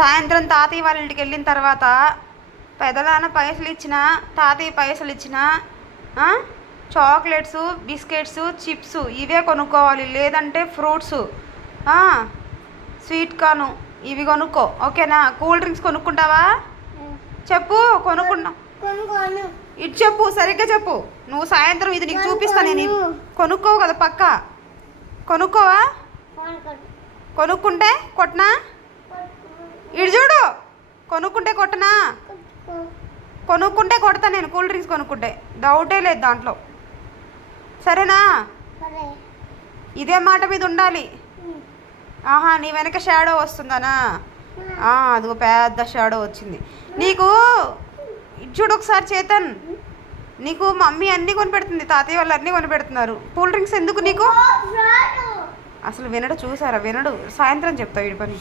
సాయంత్రం తాతయ్య వాళ్ళ ఇంటికి వెళ్ళిన తర్వాత పెదనాన్న పైసలు ఇచ్చిన, తాతయ్య పైసలు ఇచ్చిన చాక్లెట్స్, బిస్కెట్స్, చిప్స్ ఇవే కొనుక్కోవాలి. లేదంటే ఫ్రూట్స్, స్వీట్ కార్న్ ఇవి కొనుక్కో. ఓకేనా? కూల్ డ్రింక్స్ కొనుక్కుంటావా? చెప్పు. ఇటు చెప్పు, సరిగ్గా చెప్పు. నువ్వు సాయంత్రం ఇది నీకు చూపిస్తా. నేను కొనుక్కోవు కదా పక్క. కొనుక్కోవా? కొనుక్కుంటే కొట్టనా? ఇటు చూడు. కొనుక్కుంటే కొట్టనా? కొనుక్కుంటే కొడతా నేను. కూల్ డ్రింక్స్ కొనుక్కుంటే డౌటే లేదు దాంట్లో. సరేనా? ఇదే మాట మీద ఉండాలి. ఆహా, నీ వెనక షాడో వస్తుందనా? అదిగో పెద్ద షాడో వచ్చింది నీకు. చూడు ఒకసారి చేతన్, నీకు మమ్మీ అన్నీ కొనిపెడుతుంది, తాతయ్య వాళ్ళు అన్నీ కొనిపెడుతున్నారు. కూల్ డ్రింక్స్ ఎందుకు నీకు? అసలు వినడు. చూసారా? వినడు. సాయంత్రం చెప్తా వీడి పని.